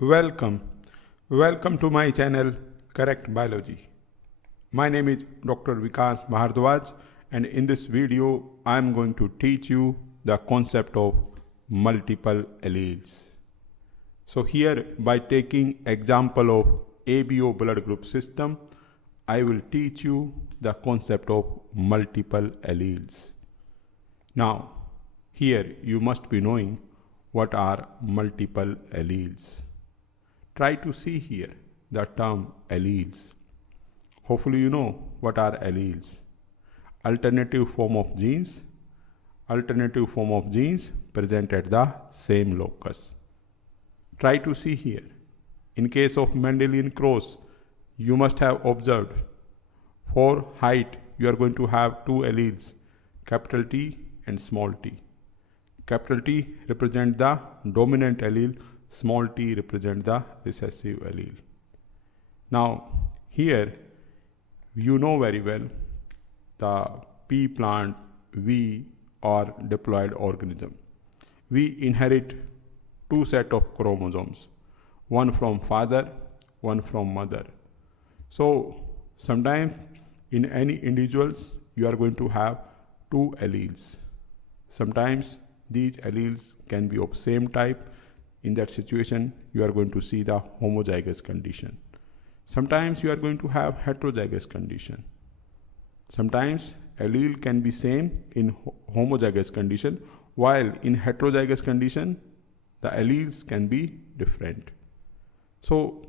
Welcome. Welcome to my channel Correct Biology. My name is Dr. Vikash Bhardwaj, and in this video I am going to teach you the concept of multiple alleles. So here, by taking example of ABO blood group system, I will teach you the concept of multiple alleles. Now here you must be knowing what are multiple alleles. Try to see here the term alleles. Hopefully you know what are alleles. Alternative form of genes. Alternative form of genes present at the same locus. Try to see here. In case of Mendelian cross, you must have observed for height you are going to have two alleles, capital T and small t. Capital T represent the dominant allele, small t represent the recessive allele. Now here you know very well the pea plant, we or diploid organism. We inherit two sets of chromosomes, one from father, one from mother. So sometimes in any individuals you are going to have two alleles. Sometimes these alleles can be of same type. In that situation you are going to see the homozygous condition. Sometimes you are going to have heterozygous condition. Sometimes allele can be same in homozygous condition, while in heterozygous condition the alleles can be different. So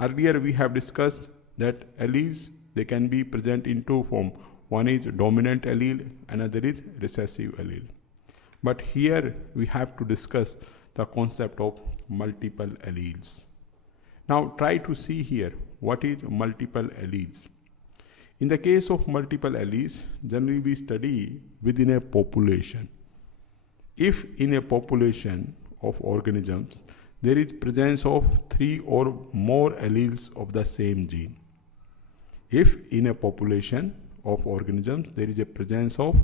earlier we have discussed that alleles, they can be present in two forms. One is dominant allele, another is recessive allele. But here we have to discuss the concept of multiple alleles. Now try to see here what is multiple alleles. In the case of multiple alleles, generally we study within a population. If in a population of organisms there is presence of three or more alleles of the same gene. If in a population of organisms there is a presence of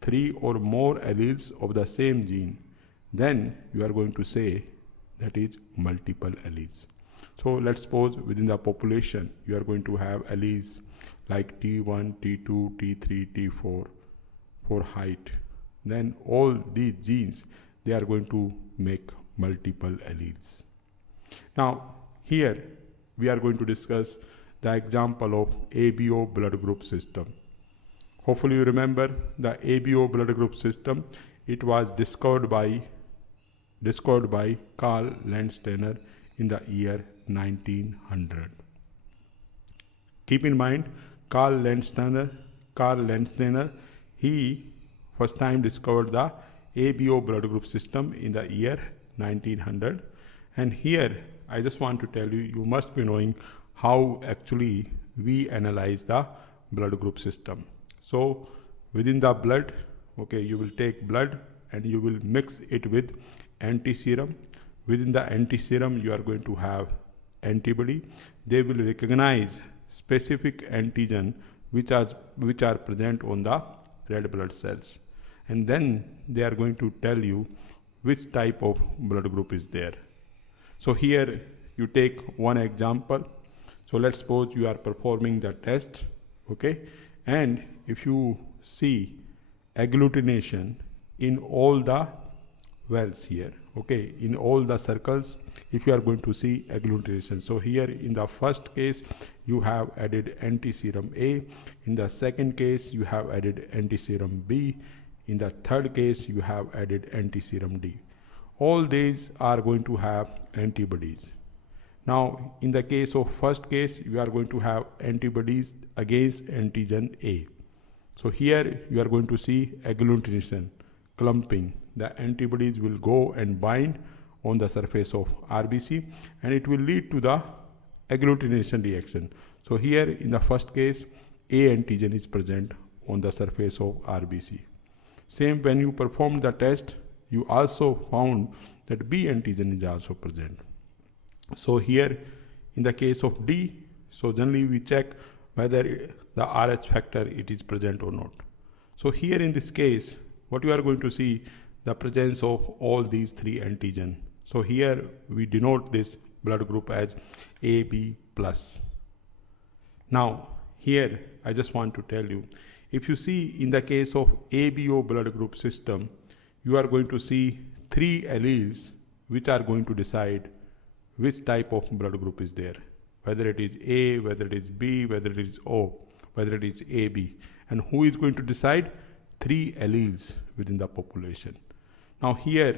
three or more alleles of the same gene, then you are going to say that is multiple alleles. So let's suppose within the population you are going to have alleles like T1, T2, T3, T4 for height. Then all these genes, they are going to make multiple alleles. Now here we are going to discuss the example of ABO blood group system. Hopefully you remember the ABO blood group system. It was discovered by Carl Landsteiner in the year 1900. Keep in mind, Carl Landsteiner, he first time discovered the ABO blood group system in the year 1900. And here I just want to tell you, you must be knowing how actually we analyze the blood group system. So within the blood, okay, you will take blood and you will mix it with antiserum. Within the antiserum you are going to have antibody. They will recognize specific antigen which are present on the red blood cells, and then they are going to tell you which type of blood group is there. So here you take one example. So let's suppose you are performing the test, okay, and if you see agglutination in all the wells here, okay, in all the circles, if you are going to see agglutination. So here in the first case you have added antiserum A, in the second case you have added antiserum B, in the third case you have added antiserum D. All these are going to have antibodies. Now in the case of first case you are going to have antibodies against antigen A. So here you are going to see agglutination, clumping. The antibodies will go and bind on the surface of RBC and it will lead to the agglutination reaction. So here in the first case A antigen is present on the surface of RBC. Same when you perform the test, you also found that B antigen is also present. So here in the case of D, so generally we check whether the RH factor it is present or not. So here in this case what you are going to see, the presence of all these three antigen. So here we denote this blood group as AB plus. Now here I just want to tell you, if you see in the case of ABO blood group system, you are going to see 3 alleles which are going to decide which type of blood group is there, whether it is A, whether it is B, whether it is O, whether it is AB. And who is going to decide? 3 alleles within the population. Now here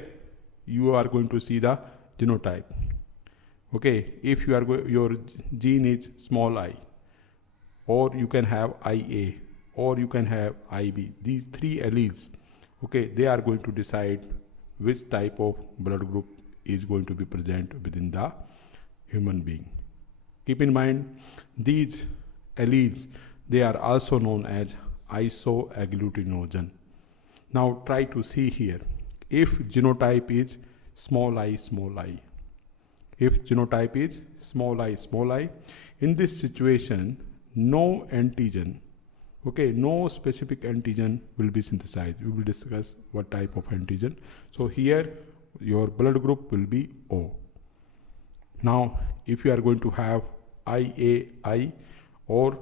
you are going to see the genotype. Okay, if you are your gene is small I, or you can have IA, or you can have IB. These 3 alleles, okay, they are going to decide which type of blood group is going to be present within the human being. Keep in mind, these alleles, they are also known as isoagglutinogen. Now try to see here, if genotype is small I, if genotype is small I, in this situation, no antigen, okay, no specific antigen will be synthesized. We will discuss what type of antigen. So here your blood group will be O. Now if you are going to have IAI or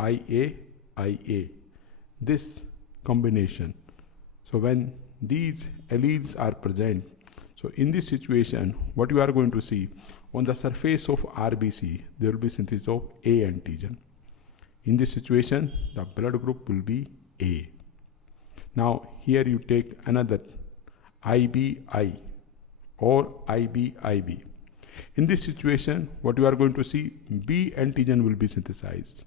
IA, this combination, so when these alleles are present, so in this situation what you are going to see, on the surface of RBC there will be synthesis of A antigen. In this situation the blood group will be A. Now here you take another IBI or IBIB. In this situation what you are going to see, B antigen will be synthesized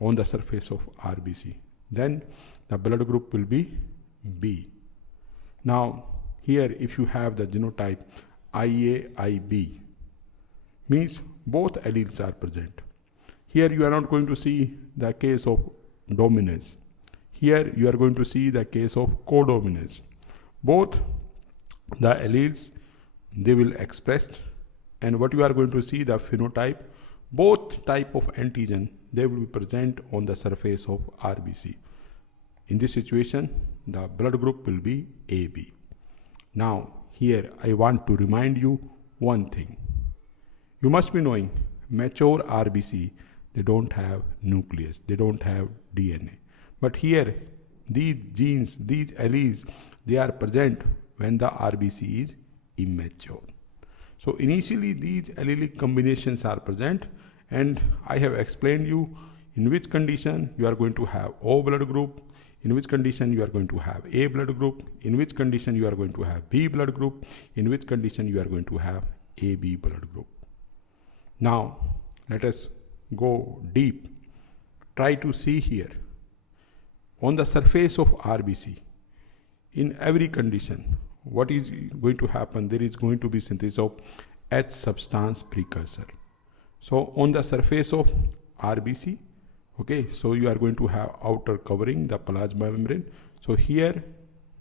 on the surface of RBC. Then the blood group will be B. Now here if you have the genotype IAIB, means both alleles are present. Here you are not going to see the case of dominance. Here you are going to see the case of codominance. Both the alleles, they will express, and what you are going to see, the phenotype, both type of antigen, they will be present on the surface of RBC. In this situation the blood group will be AB. Now here I want to remind you one thing. You must be knowing, mature RBC, they don't have nucleus, they don't have DNA. But here these genes, these alleles, they are present when the RBC is immature. So initially these allelic combinations are present, and I have explained you in which condition you are going to have O blood group, in which condition you are going to have A blood group, in which condition you are going to have B blood group, in which condition you are going to have AB blood group. Now let us go deep. Try to see here, on the surface of RBC, in every condition, what is going to happen? There is going to be synthesis of H substance precursor. So on the surface of RBC, okay, so you are going to have outer covering, the plasma membrane. So here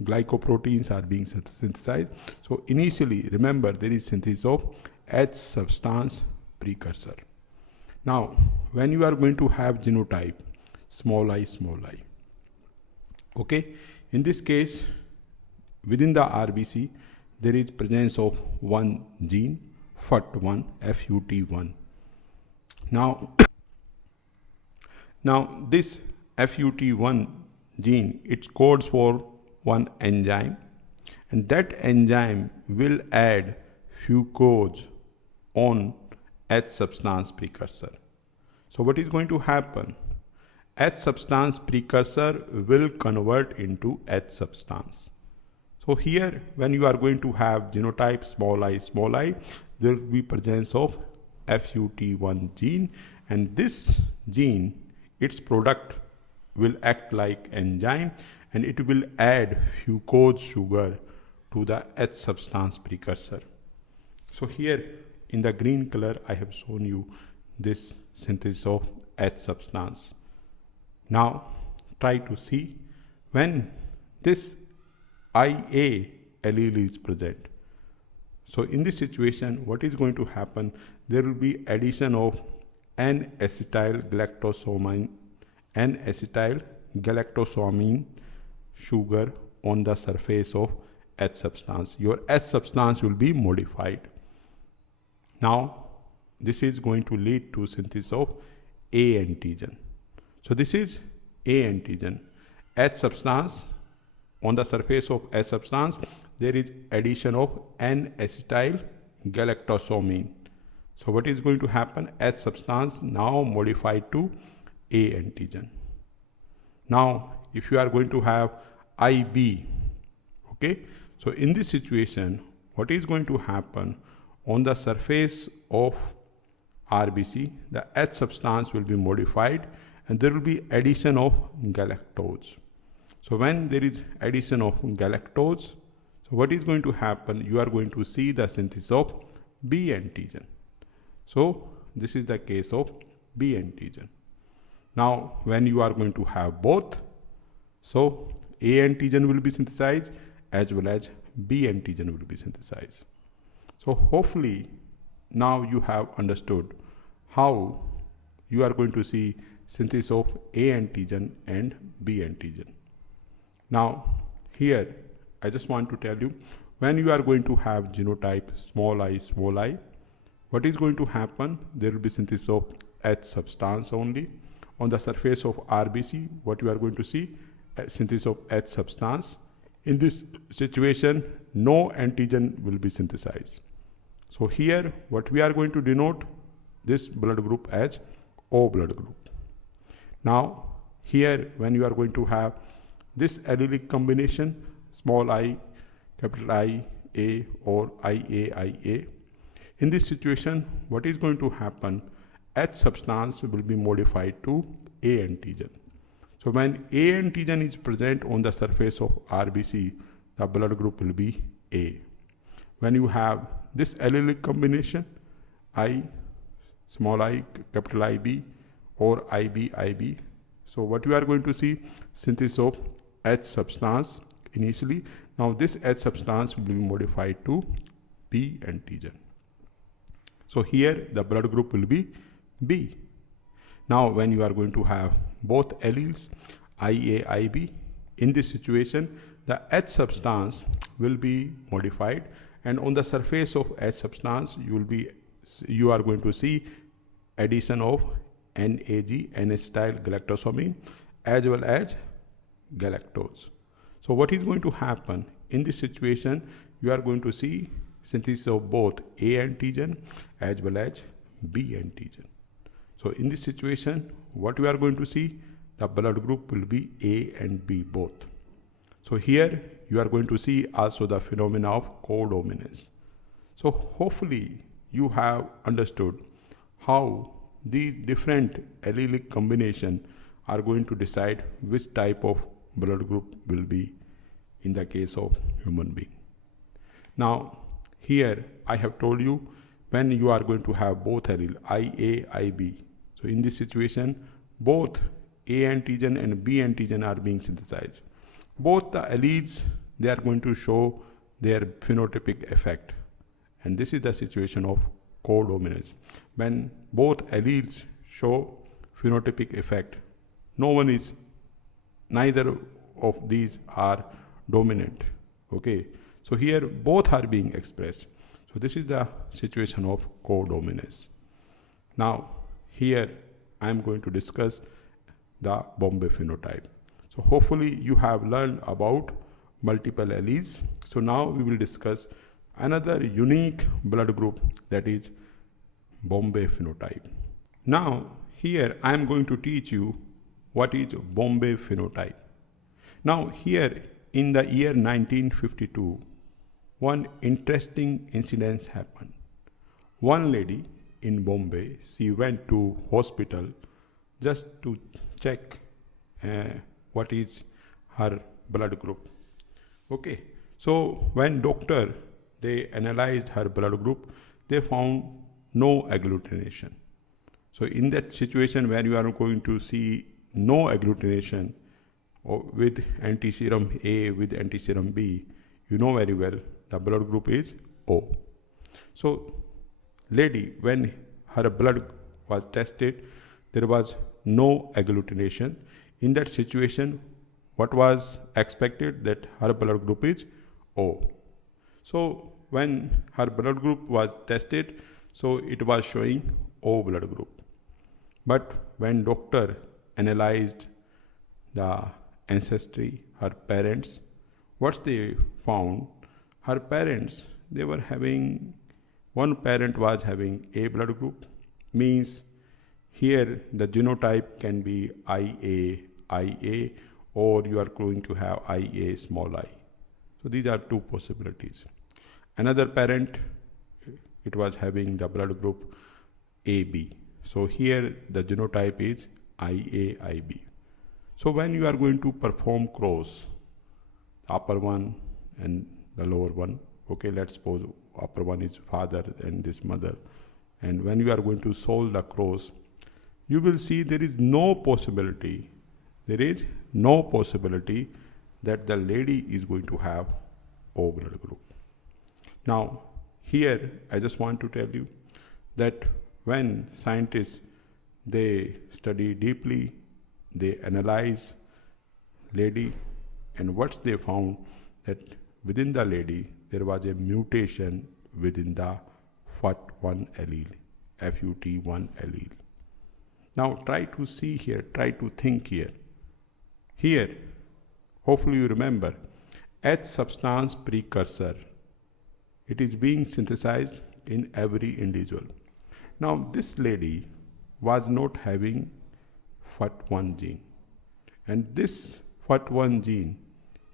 glycoproteins are being synthesized. So initially, remember, there is synthesis of H substance precursor. Now when you are going to have genotype small I, okay, in this case within the RBC there is presence of one gene, FUT1. Now this FUT1 gene, it codes for one enzyme, and that enzyme will add few codes on H substance precursor. So what is going to happen? H substance precursor will convert into H substance. So here when you are going to have genotype small I, there will be presence of FUT1 gene, and this gene, its product will act like enzyme, and it will add fucose sugar to the H substance precursor. So here in the green color I have shown you this synthesis of H substance. Now try to see when this IA allele is present. So in this situation what is going to happen? There will be addition of N-acetyl-galactosamine sugar on the surface of H substance. Your H substance will be modified. Now this is going to lead to synthesis of A antigen. So this is A antigen. H substance, on the surface of H substance there is addition of N-acetyl galactosamine. So what is going to happen? H substance now modified to A antigen. Now if you are going to have IB, okay, so in this situation what is going to happen? On the surface of RBC the H substance will be modified and there will be addition of galactose. So when there is addition of galactose, so what is going to happen? You are going to see the synthesis of B antigen. So this is the case of B antigen. Now when you are going to have both, so A antigen will be synthesized as well as B antigen will be synthesized. So hopefully now you have understood how you are going to see synthesis of A antigen and B antigen. Now here I just want to tell you, when you are going to have genotype small I, what is going to happen? There will be synthesis of H substance only. On the surface of RBC, what you are going to see? Synthesis of H substance. In this situation, no antigen will be synthesized. So here, what we are going to denote this blood group as O blood group. Now, here when you are going to have this allelic combination, small I, capital I, A or IA, in this situation, what is going to happen? H substance will be modified to A antigen. So when A antigen is present on the surface of RBC, the blood group will be A. When you have this allelic combination, I, small I, capital IB or IB, so what you are going to see? Synthesis of H substance initially. Now this H substance will be modified to B antigen. So here the blood group will be B. Now when you are going to have both alleles IA, IB, in this situation the H substance will be modified and on the surface of H substance you are going to see addition of NAG, N-acetyl galactosamine as well as galactose. So what is going to happen? In this situation you are going to see synthesis of both A antigen as well as B antigen. So in this situation what we are going to see? The blood group will be A and B both. So here you are going to see also the phenomena of codominance. So hopefully you have understood how these different allelic combination are going to decide which type of blood group will be in the case of human being. Now here I have told you when you are going to have both allele IA, IB. So in this situation both A antigen and B antigen are being synthesized. Both the alleles, they are going to show their phenotypic effect, and this is the situation of codominance. When both alleles show phenotypic effect, neither of these are dominant. Okay, so here both are being expressed. So this is the situation of codominance. Now here I am going to discuss the Bombay phenotype. So hopefully you have learned about multiple alleles. So now we will discuss another unique blood group, that is Bombay phenotype. Now here I am going to teach you what is Bombay phenotype. Now here in the year 1952, one interesting incident happened. One lady in Bombay, she went to hospital just to check what is her blood group. Okay, so when doctor they analyzed her blood group, they found no agglutination. So in that situation where you are going to see no agglutination with antiserum A, with antiserum B, you know very well the blood group is O. So lady, when her blood was tested, there was no agglutination. In that situation, what was expected? That her blood group is O. So when her blood group was tested, So it was showing O blood group. But when doctor analyzed the ancestry, her parents, what they found, her parents, they were having, one parent was having A blood group, means here the genotype can be IA, or you are going to have IA small I. So these are two possibilities. Another parent, it was having the blood group AB. So here the genotype is IAIB. So when you are going to perform cross, upper one and the lower one, okay, let's suppose upper one is father and this mother, and when you are going to solve the cross, you will see there is no possibility that the lady is going to have O blood group. Now here I just want to tell you that when scientists, they study deeply, they analyze lady, and what they found, that within the lady there was a mutation within the FUT1 allele, FUT1 allele. Now try to see here, try to think here. Here, hopefully you remember, H substance precursor, it is being synthesized in every individual. Now this lady was not having FUT1 gene, and this FUT1 gene,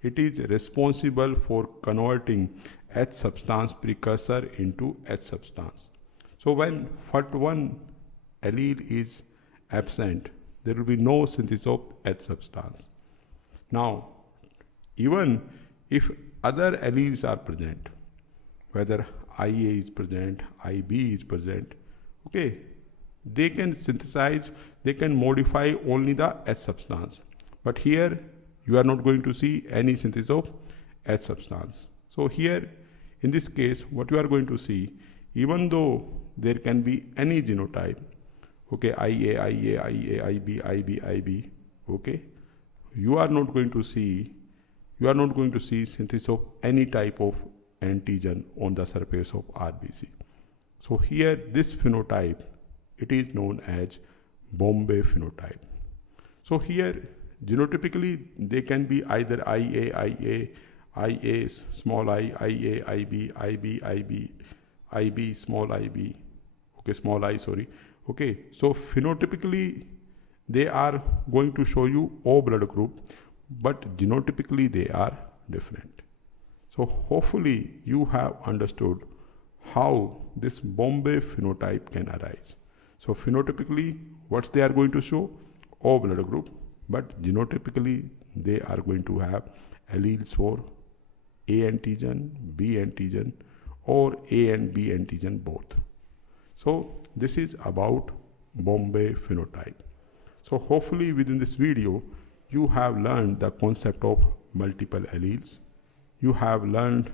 it is responsible for converting H substance precursor into H substance. So when FUT1 allele is absent, there will be no synthesis of H substance. Now, even if other alleles are present, whether IA is present, IB is present, okay, they can synthesize, they can modify only the H substance. But here you are not going to see any synthesis of H substance. So here in this case, what you are going to see, even though there can be any genotype, okay, IA, IB, okay, you are not going to see synthesis of any type of antigen on the surface of RBC. So here this phenotype, it is known as Bombay phenotype. So here genotypically they can be either IA, small I, IA, IB, small ib, okay, small I, sorry. Okay, so phenotypically they are going to show you O blood group, but genotypically they are different. So hopefully you have understood how this Bombay phenotype can arise. So phenotypically what they are going to show, O blood group, but genotypically they are going to have alleles for A antigen, B antigen, or A and B antigen both. So this is about Bombay phenotype. So hopefully within this video you have learned the concept of multiple alleles. You have learned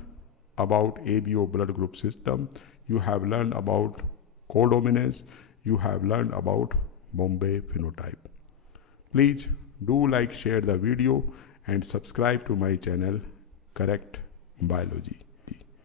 about ABO blood group system. You have learned about codominance. You have learned about Bombay phenotype. Please do like, share the video and subscribe to my channel Correct Biology.